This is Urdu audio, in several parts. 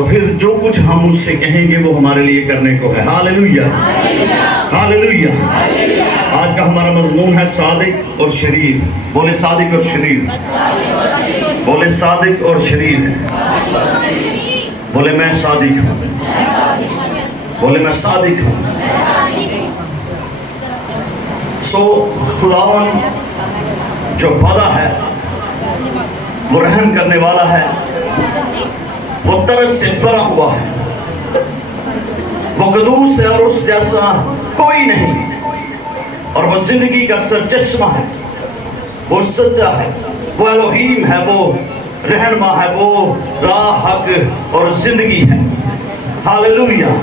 تو پھر جو کچھ ہم اس سے کہیں گے وہ ہمارے لیے کرنے کو ہے. Hallelujah hallelujah. آج کا ہمارا مضمون ہے صادق اور شریر. بولے صادق اور شریر. بولے صادق اور شریر. بولے میں صادق ہوں. بولے میں صادق ہوں. سو خداوند جو وعدہ ہے وہ رحم کرنے والا ہے، وہ طرز سے بھرا ہوا ہے، وہ قدوس ہے اور اس جیسا کوئی نہیں، اور وہ زندگی کا سرچشمہ ہے، وہ سچا ہے، وہ الوہیم ہے، وہ رہنما ہے، وہ راہ حق اور زندگی ہے. ہاللویا.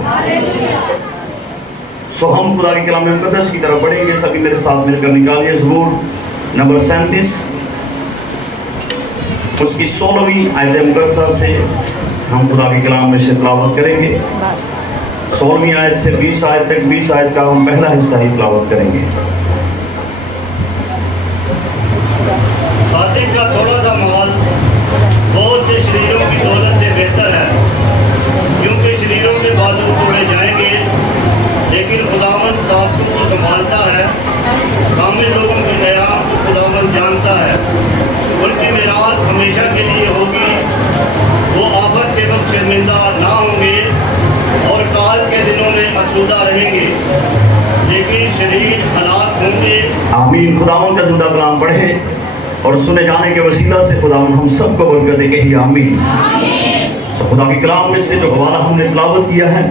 سو ہم خدا کے کلام مقدس کی طرف بڑھیں گے. سبھی میرے ساتھ مل کر نکالیے زبور نمبر 37 اس کی 16ویں آیت مقدسہ سے ہم خدا کے کلام میں سے تلاوت کریں گے. 16ویں آیت سے 20 آیت تک، 20 آیت کا ہم پہلا حصہ ہی تلاوت کریں گے. صادق کا تھوڑا سا مال بہت سے شریروں کی دولت سے بہتر ہے، کیونکہ شریروں کے بازو توڑے جائیں گے، لیکن خداوند صادقوں کو سنبھالتا ہے. کامل لوگوں کے نیام کو خداوند جانتا ہے. ان کی میراث ہمیشہ کے لیے ہوگی. وہ آفت کے وقت شرمندہ نہ ہوں گے اور کال کے دنوں میں آسودہ رہیں گے، لیکن شریر ہلاک ہوں گے. آمین. خداوند کا زندہ کلام پڑھے اور سنے جانے کے وسیلہ سے خداوند ہم سب کو برکت دے. کہیے آمین. تو خدا کے کلام میں سے جو حوالہ ہم نے تلاوت کیا ہے،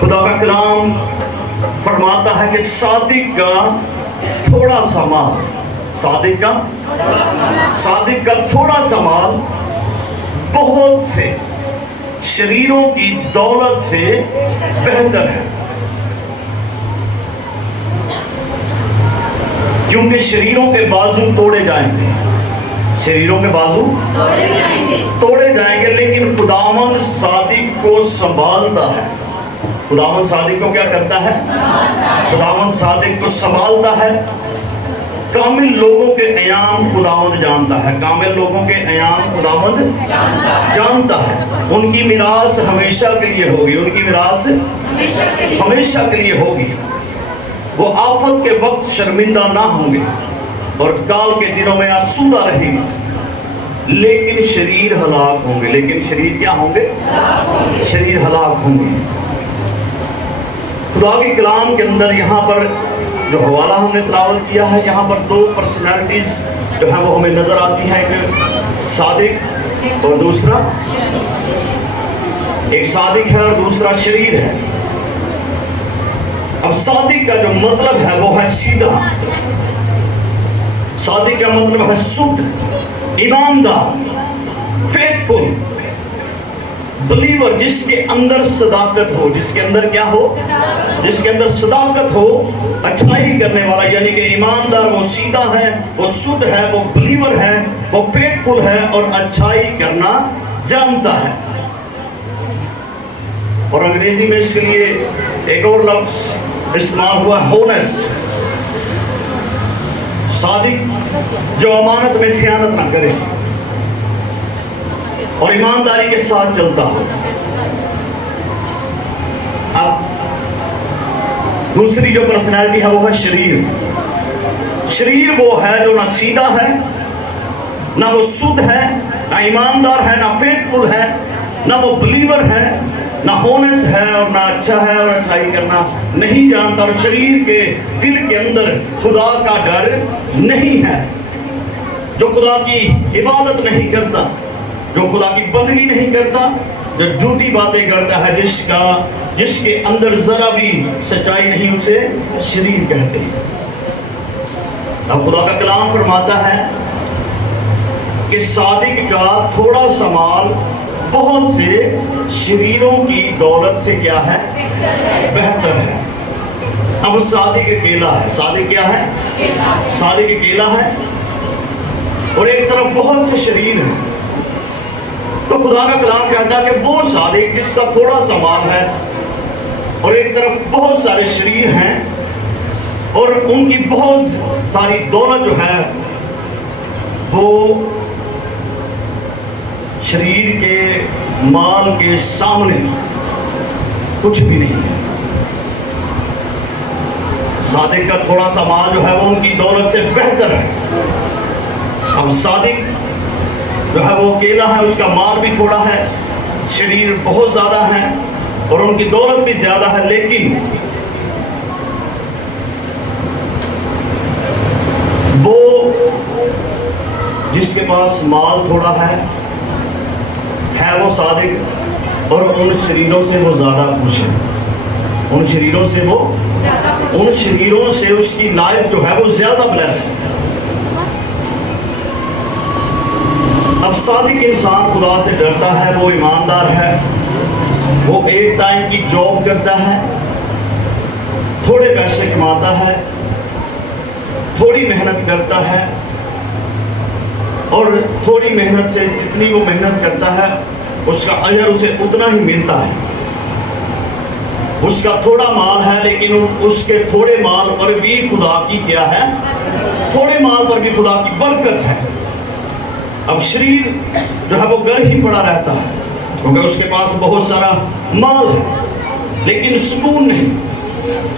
خدا کا کلام فرماتا ہے کہ صادق کا تھوڑا سا مال، صادق کا تھوڑا سا مال بہت سے شریروں کی دولت سے بہتر ہے، کیونکہ شریروں کے بازو توڑے جائیں گے. شریروں کے بازو توڑے جائیں گے، لیکن خداوند صادق کو سنبھالتا ہے. خداوند صادق کو کیا کرتا ہے؟ خداوند صادق کو سنبھالتا ہے. کامل لوگوں کے ایام خداوند جانتا ہے. کامل لوگوں کے ایام خداوند جانتا ہے. ان کی میراث ہمیشہ کے لیے ہوگی. ان کی میراث ہمیشہ کے لیے ہوگی. وہ آفت کے وقت شرمندہ نہ ہوں گے اور کال کے دنوں میں آسودہ رہیں گے، لیکن شریر ہلاک ہوں گے. لیکن شریر کیا ہوں گے؟ شریر ہلاک ہوں گے. خدا کے کلام کے اندر یہاں پر جو حوالہ ہم نے تلاوت کیا ہے، یہاں پر دو پرسنالٹیز جو ہیں وہ ہمیں نظر آتی ہیں. ایک صادق اور دوسرا، ایک صادق ہے اور دوسرا شریر ہے. اب صادق کا جو مطلب ہے وہ ہے سیدھا. صادق کا مطلب ہے شدھ، ایماندار، فیتھفل، بلیور، جس کے اندر صداقت ہو. جس کے اندر کیا ہو؟ جس کے اندر صداقت ہو، اچھائی کرنے والا، یعنی کہ ایماندار. وہ سیدھا ہے، وہ شدھ ہے، وہ بلیور ہے، وہ فیتھفل ہے اور اچھائی کرنا جانتا ہے. اور انگریزی میں اس کے لیے ایک اور لفظ استعمال ہوا، ہونسٹ. صادق جو امانت میں خیانت نہ کرے اور ایمانداری کے ساتھ چلتا ہو. اب دوسری جو پرسنالٹی ہے وہ ہے شریر. شریر وہ ہے جو نہ سیدھا ہے، نہ وہ شدھ ہے، نہ ایماندار ہے، نہ فیتھفل ہے، نہ وہ بلیور ہے، نہ ہونسٹ ہے اور نہ اچھا ہے اور اچھائی کرنا نہیں جانتا. اور شریر کے دل کے اندر خدا کا ڈر نہیں ہے، جو خدا کی عبادت نہیں کرتا، جو خدا کی بندگی نہیں کرتا، جو جھوٹی باتیں کرتا ہے، جس کے اندر ذرا بھی سچائی نہیں، اسے شریر کہتے ہیں. اب خدا کا کلام فرماتا ہے کہ صادق کا تھوڑا سا مال بہت سے شریروں کی دولت سے کیا ہے؟ بہتر ہے. اب صادق اکیلا ہے. صادق کیا ہے؟ صادق اکیلا ہے اور ایک طرف بہت سے شریر ہیں. تو خدا کا کلام کہتا ہے کہ وہ صادق جس کا تھوڑا سا مال ہے اور ایک طرف بہت سارے شریر ہیں اور ان کی بہت ساری دولت جو ہے وہ شریر کے مال کے سامنے کچھ بھی نہیں ہے۔ صادق کا تھوڑا سا مال جو ہے وہ ان کی دولت سے بہتر ہے۔ اب صادق جو ہے وہ اکیلا ہے، اس کا مال بھی تھوڑا ہے، شریر بہت زیادہ ہے اور ان کی دولت بھی زیادہ ہے، لیکن وہ جس کے پاس مال تھوڑا ہے وہ صادق، اور ان شریروں سے وہ زیادہ خوش ہے۔ ان شریروں سے اس کی لائف جو ہے وہ زیادہ بلیس ہے۔ اب صادق انسان خدا سے ڈرتا ہے، وہ ایماندار ہے، وہ ایک ٹائم کی جاب کرتا ہے، تھوڑے پیسے کماتا ہے، تھوڑی محنت کرتا ہے، اور تھوڑی محنت سے جتنی وہ محنت کرتا ہے اس کا اجر اسے اتنا ہی ملتا ہے۔ اس کا تھوڑا مال ہے، لیکن اس کے تھوڑے مال پر بھی خدا کی کیا ہے؟ تھوڑے مال پر بھی خدا کی برکت ہے۔ اب شریر جو ہے وہ گھر ہی پڑا رہتا ہے، کیونکہ اس کے پاس بہت سارا مال ہے، لیکن سکون نہیں،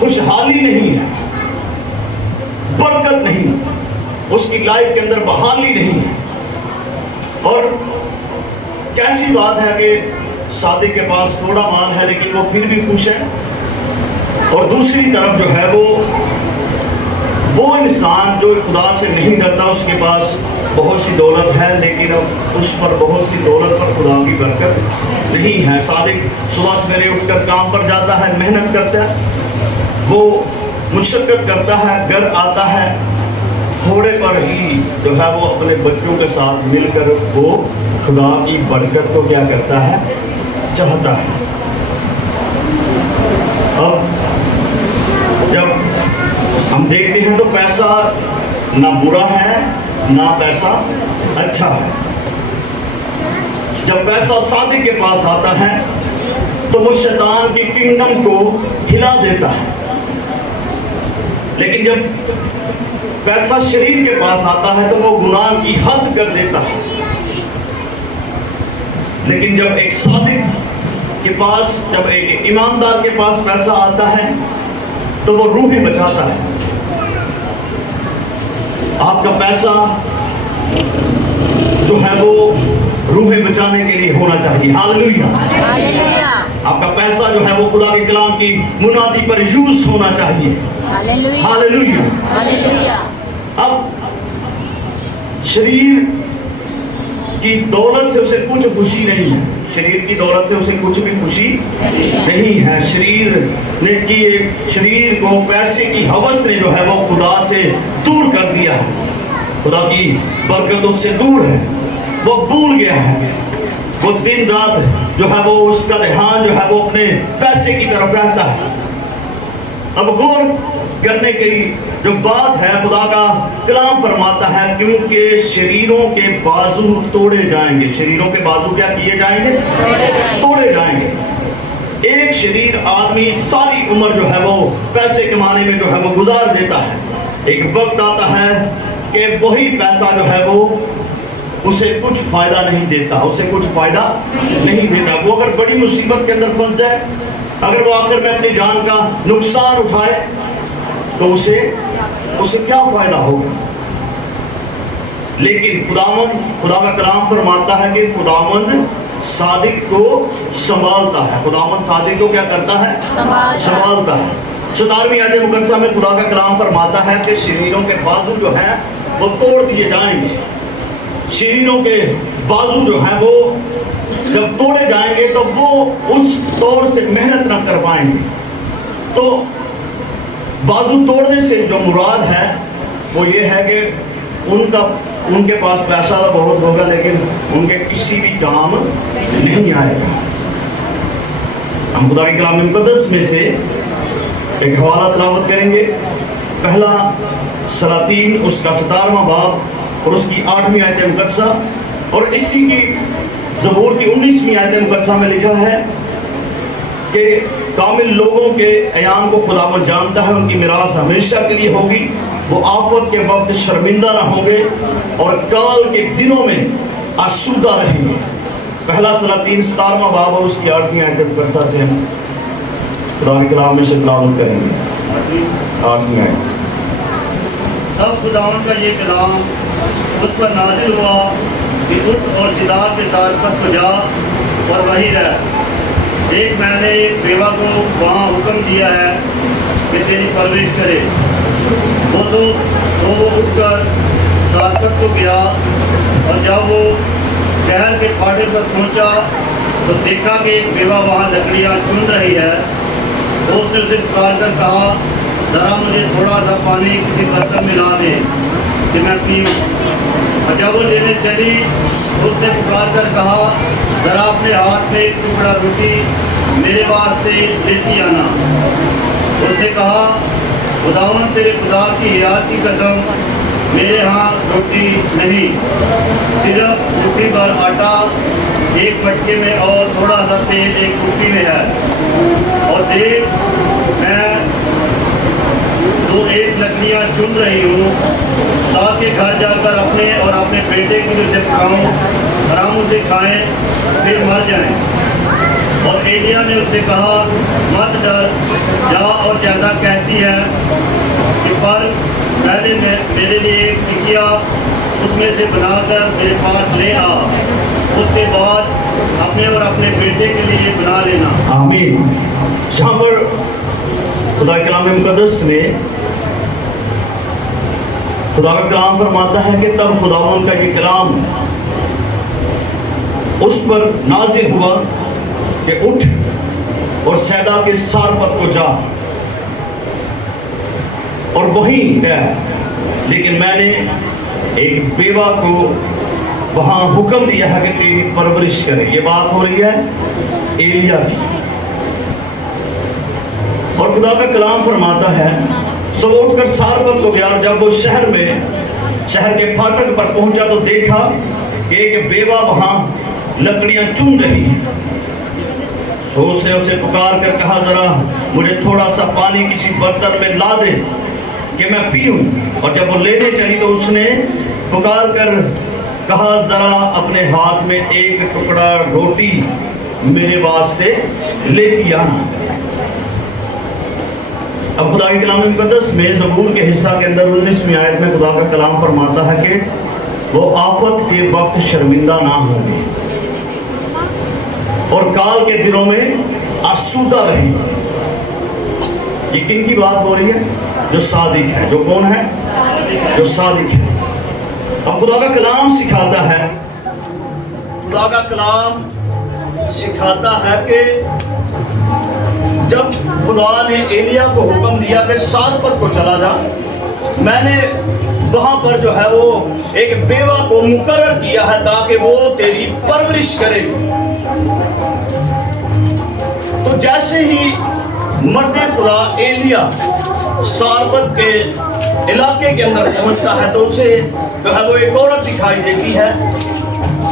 خوشحالی نہیں ہے، برکت نہیں، اس کی لائف کے اندر بحالی نہیں ہے۔ اور کیسی بات ہے کہ صادق کے پاس تھوڑا مال ہے لیکن وہ پھر بھی خوش ہے، اور دوسری طرف جو ہے وہ انسان جو خدا سے نہیں ڈرتا، اس کے پاس بہت سی دولت ہے لیکن اب اس پر بہت سی دولت پر خدا کی برکت نہیں ہے۔ صادق صبح سویرے اٹھ کر کام پر جاتا ہے، محنت کرتا ہے، وہ مشقت کرتا ہے، گھر آتا ہے، تھوڑے پر ہی جو ہے وہ اپنے بچوں کے ساتھ مل کر وہ خدا کی برکت کو کیا کرتا ہے؟ چاہتا ہے۔ اب جب ہم دیکھتے ہیں تو پیسہ نہ برا ہے نہ پیسہ اچھا ہے۔ جب پیسہ صادق کے پاس آتا ہے تو وہ شیطان کی کنگڈم کو ہلا دیتا ہے، لیکن جب پیسہ شریر کے پاس آتا ہے تو وہ گناہ کی حد کر دیتا ہے۔ لیکن جب ایک صادق کے پاس، جب ایک ایماندار کے پاس پیسہ آتا ہے تو وہ روحیں بچاتا ہے۔ آپ کا پیسہ جو ہے وہ روحیں بچانے کے لیے ہونا چاہیے۔ ہاللویہ۔ آپ کا پیسہ جو ہے وہ خدا کے کلام کی منادی پر یوز ہونا چاہیے۔ ہاللویہ۔ اب شریر کی دولت سے اسے کچھ خوشی نہیں ہے، شریر کی دولت سے اسے کچھ بھی خوشی نہیں ہے۔ شریر کو پیسے کی ہوس نے جو ہے وہ خدا سے دور کر دیا ہے، خدا کی برکت اس سے دور ہے، وہ بھول گیا ہے، وہ دن رات جو ہے وہ اس کا دھیان جو ہے وہ اپنے پیسے کی طرف رہتا ہے۔ اب غور کرنے کی جو بات ہے، خدا کا کلام فرماتا ہے کیونکہ شریروں کے بازو توڑے جائیں گے۔ شریروں کے بازو کیا کیے جائیں گے؟ توڑے جائیں گے۔ ایک شریر آدمی ساری عمر جو ہے وہ پیسے کمانے میں جو ہے وہ گزار دیتا ہے، ایک وقت آتا ہے کہ وہی پیسہ جو ہے وہ اسے کچھ فائدہ نہیں دیتا، اسے کچھ فائدہ نہیں دیتا۔ وہ اگر بڑی مصیبت کے اندر پھنس جائے، اگر وہ آخر میں اپنی جان کا نقصان اٹھائے تو اسے کیا فائدہ ہوگا؟ لیکن خدا کا کلام فرماتا ہے کہ خداوند صادق کو سنبھالتا ہے۔ خداوند صادق کو کیا کرتا ہے؟ سنبھالتا ہے۔ 17ویں آیت مقدسہ میں خدا کا کلام فرماتا ہے کہ شریروں کے بازو جو ہیں وہ توڑ دیے جائیں گے۔ شریروں کے بازو جو ہیں وہ جب توڑے جائیں گے تو وہ اس طور سے محنت نہ کر پائیں گے۔ تو بازو توڑنے سے جو مراد ہے وہ یہ ہے کہ ان کے پاس پیسہ تو بہت ہوگا لیکن ان کے کسی بھی کام نہیں آئے گا۔ ہم خدا کے کلام مقدس میں سے ایک حوالہ تلاوت کریں گے، پہلا سلاطین اس کا 17واں باب اور اس کی 8ویں آیت مقدسہ، اور اسی کی زبور کی 19ویں آیت مقدسہ میں لکھا ہے کہ کامل لوگوں کے ایام کو خداوند جانتا ہے، ان کی میراث ہمیشہ کے لیے ہوگی، وہ آفت کے وقت شرمندہ نہ ہوں گے اور کال کے دنوں میں آسودہ رہیں گے۔ پہلا سلاطین 17واں باب اور اس کی 8ویں آیت برسہ سے ہم خدا کے کلام میں سے تلاوت کریں گے. 8ویں آیت. تب خداوند کا یہ کلام مجھ پر نازل ہوا کہ اٹھ اور صداق کے ساتھ خط کو جا اور وہیں رہ. دیکھ میں نے ایک بیوہ کو وہاں حکم دیا ہے کہ تیری پرورش کرے. وہ اٹھ کر سارپت کو گیا اور جب وہ شہر کے پھاٹے پر پہنچا تو دیکھا کہ ایک بیوہ وہاں لکڑیاں چن رہی ہے. تو اس نے اسے پکار کر کہا ذرا مجھے تھوڑا سا پانی کسی برتن میں لا دے کہ میں پیوں. اور جب وہ لینے چلی تو اس نے پکار کر کہا ذرا اپنے ہاتھ میں ایک ٹکڑا روٹی میرے واسطے لیتی آنا. اس نے کہا خداوند تیرے خدا کی حیات کی قسم میرے ہاں روٹی نہیں، صرف مٹھی بھر آٹا ایک مٹکے میں اور تھوڑا سا تیل ایک ٹوپی میں ہے. اور دیکھ میں تو ایک لکڑیاں چن رہی ہوں تاکہ گھر جا کر اپنے اور اپنے بیٹے کے لیے اسے پکاؤں، آرام سے کھائیں پھر مر جائیں. اور ایلیا نے اس سے کہا مت ڈر، جا اور جیسا کہتی ہے کہ پر پہلے میرے لیے ایک ٹکیا اس میں سے بنا کر میرے پاس لے آ، اس کے بعد اپنے اور اپنے بیٹے کے لیے بنا لینا. آمین. جہاں پر خدا کے کلام مقدس میں خدا کا کلام فرماتا ہے کہ تب خداوند کا یہ کلام اس پر نازل ہوا کہ اٹھ اور سیدا کے سارپت کو جا اور وہیں گیا. لیکن میں نے ایک بیوہ کو وہاں حکم دیا ہے کہ تیری پرورش کرے. یہ بات ہو رہی ہے ایلیا کی. اور خدا کا کلام فرماتا ہے سو اٹھ کر سارپت کو گیا اور جب وہ شہر کے پھاٹک پر پہنچا تو دیکھا کہ ایک بیوہ وہاں لکڑیاں چن رہی ہے. سو اس نے اسے پکار کر کہا ذرا مجھے تھوڑا سا پانی کسی برتن میں لا دے کہ میں پیوں. اور جب وہ لینے چلی تو اس نے پکار کر کہا ذرا اپنے ہاتھ میں ایک ٹکڑا روٹی میرے واسطے لیتی آنا. اب خدا کے کلام مقدس میں زبور کے حصہ کے اندر 19ویں آیت میں خدا کا کلام فرماتا ہے کہ وہ آفت کے وقت شرمندہ نہ ہوں گے اور کال کے دنوں میں آسودہ رہیں گے. یہ کن کی بات ہو رہی ہے؟ جو صادق ہے. جو کون ہے؟ جو صادق ہے. اب خدا کا کلام سکھاتا ہے، خدا کا کلام سکھاتا ہے کہ جب خدا نے ایلیا کو حکم دیا کہ سارپت کو چلا جا، میں نے وہاں پر جو ہے وہ ایک بیوہ کو مقرر کیا ہے تاکہ وہ تیری پرورش کرے. تو جیسے ہی مرد خدا ایلیا سارپت کے علاقے کے اندر پہنچتا ہے تو اسے جو ہے وہ ایک عورت دکھائی دیتی ہے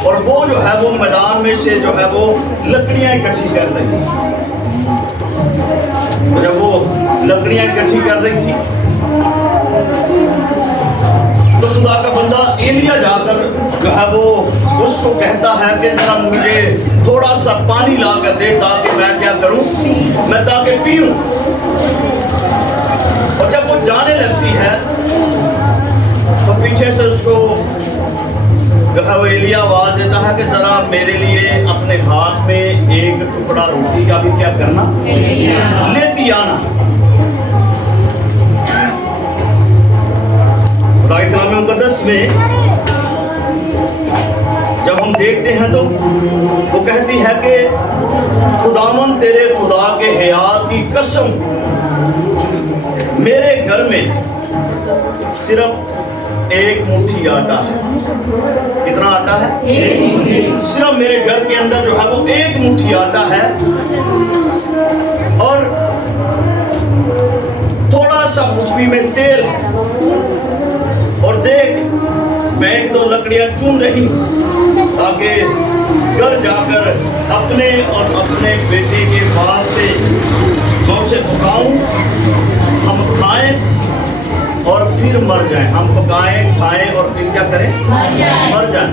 اور وہ جو ہے وہ میدان میں سے جو ہے وہ لکڑیاں اکٹھی کر رہی ہے. جب وہ لکڑیاں اکٹھی کر رہی تھی تو خدا کا بندہ ایلیا جا کر جو ہے وہ اس کو کہتا ہے کہ ذرا مجھے تھوڑا سا پانی لا کر دے تاکہ میں کیا کروں، میں تاکہ پیوں. اور جب وہ جانے لگتی ہے تو پیچھے سے اس کو جو ہے وہ ایلیا آواز دیتا ہے کہ ذرا میرے لیے اپنے ہاتھ میں ایک ٹکڑا روٹی کا بھی کیا کرنا، لیتی آنا. خدا کے کلام مقدس میں جب ہم دیکھتے ہیں تو وہ کہتی ہے کہ خداوند تیرے خدا کے حیات کی قسم میرے گھر میں صرف ایک مٹھی آٹا ہے. کتنا آٹا ہے؟ صرف میرے گھر کے اندر جو ہے وہ ایک مٹھی آٹا ہے اور تھوڑا سا مٹھی میں تیل ہے. اور دیکھ میں ایک دو لکڑیاں چن رہی تاکہ گھر جا کر اپنے اور اپنے بیٹے کے واسطے میں اسے پکاؤں، ہم کھائیں اور پھر مر جائیں. ہم پکائیں کھائیں اور پھر کیا کریں؟ مر جائیں.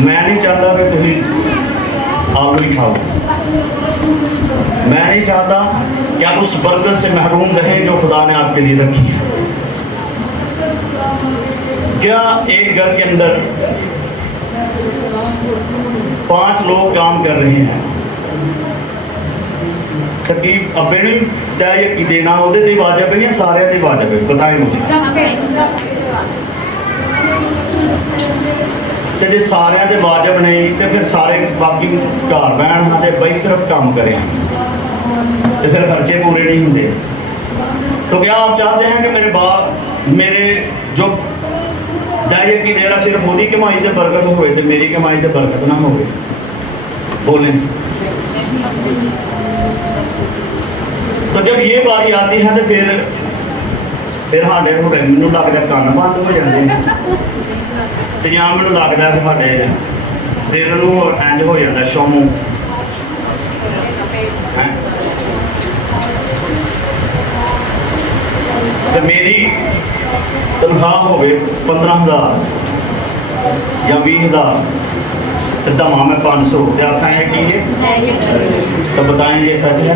میں نہیں چاہتا کہ تم آلو ہی کھاؤ. میں نہیں چاہتا کہ آپ اس برکت سے محروم رہیں جو خدا نے آپ کے لیے رکھی ہے. کیا ایک گھر کے اندر 5 لوگ کام کر رہے ہیں, تکلیف اپنے چاہیے کہ دینا ہوتے دی واجب ہے یا سارے دی واجب ہے؟ بتائیں مجھے. تو جی سارے دے واجب نہیں تو پھر سارے باقی گھر بہن ہاں بھائی صرف کام کریں تو پھر خرچے پورے نہیں ہوتے. تو کیا آپ چاہتے ہیں کہ میرے جو دائیں کی میرا صرف انہی کمائی سے برکت ہوئے تو میری کمائی سے برکت نہ ہوئے؟ بولیں. تو جب یہ باری آتی ہے تو پھر ہاڈے مینو لگتا ہے کان بند ہو جاتے ہیں, تو یا مجھے لگتا ہے کہ ہاڈے دل انج ہو جاتا ہے شومو. تو میری تنخواہ ہوگی 15,000 یا 20,000 تو دما میں 500 کیا آتا ہے کہ یہ تو بتائیں یہ سچ ہے؟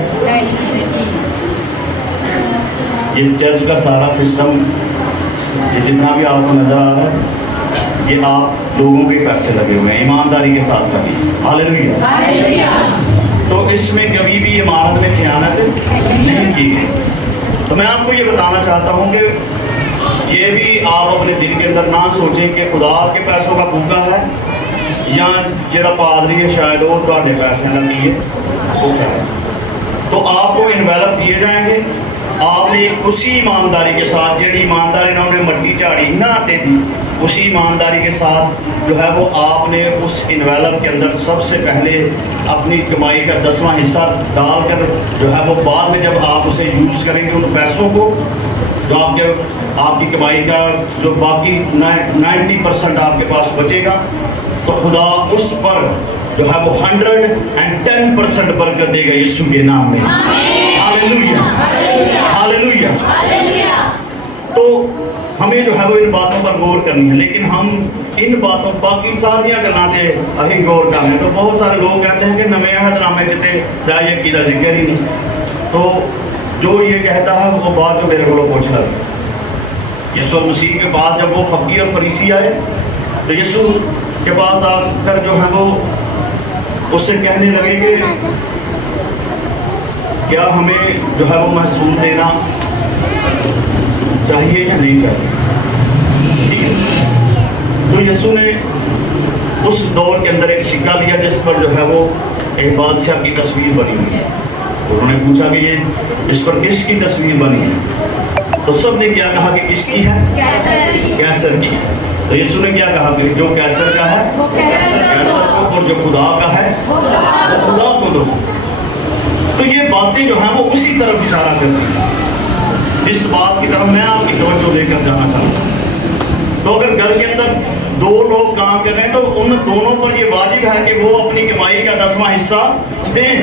یہ چرچ کا سارا سسٹم یہ جتنا بھی آپ کو نظر آ رہا ہے یہ آپ لوگوں کے پیسے لگے ہوئے ہیں, ایمانداری کے ساتھ لگے. ہاللیلویا. تو اس میں کبھی بھی عمارت میں خیانت نہیں کی گئی. تو میں آپ کو یہ بتانا چاہتا ہوں کہ یہ بھی آپ اپنے دل کے اندر نہ سوچیں کہ خدا کے پیسوں کا بھوکا ہے یا جڑا پادری ہے شاید وہ تھوڑے پیسے نہ دیے بھوکا ہے. تو آپ کو انویلپ دیے جائیں گے. آپ نے اسی ایمانداری کے ساتھ جڑی ایمانداری نے انہیں مٹی جھاڑی نہ آٹے دی, اسی ایمانداری کے ساتھ جو ہے وہ آپ نے اس انویلپ کے اندر سب سے پہلے اپنی کمائی کا 10واں حصہ ڈال کر جو ہے وہ بعد میں جب آپ اسے یوز کریں گے ان پیسوں کو جو آپ کی کمائی کا جو باقی 90% آپ کے پاس بچے گا تو خدا اس پر جو ہے وہ 110% برکت دے گا یسوع کے نام میں. ہاللیلویا ہاللیلویا. تو ہمیں جو ہے وہ ان باتوں پر غور کرنی ہے, لیکن ہم ان باتوں باقی ساریاں گلاں تے اہی غور کرنے. تو بہت سارے لوگ کہتے ہیں کہ نویں عہد نامے تے دائی عقیدہ ذکر ہی نہیں. تو جو یہ کہتا ہے وہ بات جو میرے کو پوچھ رہا ہے. یسوع مسیح کے پاس جب وہ فقیر اور فریسی آئے تو یسوع کے پاس آ کر جو ہے وہ اس سے کہنے لگے کہ کیا ہمیں جو ہے وہ محسوس دینا چاہیے یا نہیں چاہیے. ٹھیک ہے. تو یسوع نے اس دور کے اندر ایک سکہ لیا جس پر جو ہے وہ ایک بادشاہ کی تصویر بنی ہوئی. انہوں نے پوچھا کہ یہ اس پر کس کی تصویر بنی ہے؟ تو سب نے کیا کہا کہ کس کی ہے؟ کیسر کی. تو یسوع نے کیا کہا کہ جو کیسر کا ہے کیسر کو, اور جو خدا کا ہے وہ خدا کو دو. تو یہ باتیں جو ہیں وہ اسی طرف اشارہ کرتی ہیں. اس بات کی طرف میں آپ کی توجہ لے کر جانا چاہتا ہوں. تو اگر گھر کے اندر 2 لوگ کام کر رہے ہیں تو ان دونوں پر یہ واجب ہے کہ وہ اپنی کمائی کا 10واں حصہ دیں.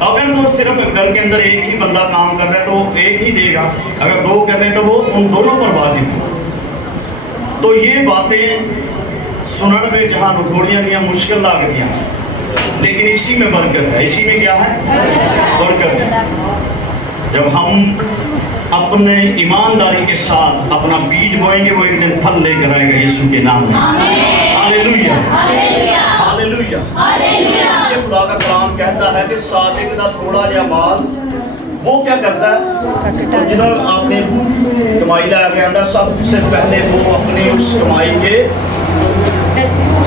اگر تو صرف گھر کے اندر ایک ہی بندہ کام کر رہا ہے تو ایک ہی دے گا, اگر 2 کر رہے ہیں تو وہ ان دونوں پر واجب ہے. تو یہ باتیں سنن میں جہاں تھوڑیاں گیا مشکل لگ گیا, لیکن اسی میں برکت ہے. اسی میں کیا ہے؟ برکت ہے. جب ہم اپنے ایمانداری کے ساتھ اپنا بیج بوئیں گے وہ ایک دن پھل لے کر آئے گا یسوع کے نام میں. ہاللیلویا ہاللیلویا. یہ خدا کا کلام کہتا ہے کہ صادق کا تھوڑا یا مال وہ کیا کرتا ہے, جدھر آپ نے کمائی لے کے آتا سب سے پہلے وہ اپنی اس کمائی کے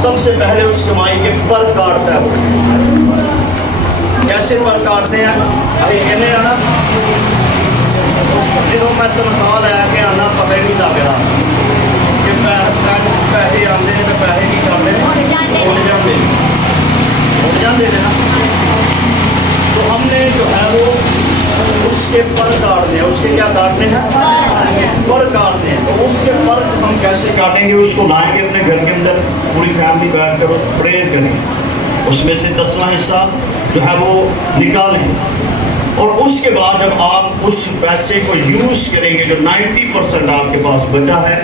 سب سے پہلے اس کمائی کے پر کاٹتا ہے. کیسے پر کاٹتے ہیں؟ ابھی کہنے آنا جدوں میں تنخواہ لے کے آنا پتہ ہی نہیں لگ رہا کہ پیسے آتے ہیں تو پیسے کی کرتے ہیں اڑ جاتے ہیں نا. تو ہم نے جو ہے وہ اس کے پر کاٹنے ہیں. اس کے کیا کاٹنے ہیں؟ پر کاٹنے ہیں. تو اس کے پر ہم کیسے کاٹیں گے؟ اس کو لائیں گے اپنے گھر کے اندر, پوری فیملی بیٹھ کر پریئر کریں, اس میں سے 10واں حصہ جو ہے وہ نکالیں, اور اس کے بعد جب آپ اس پیسے کو یوز کریں گے جو 90% آپ کے پاس بچا ہے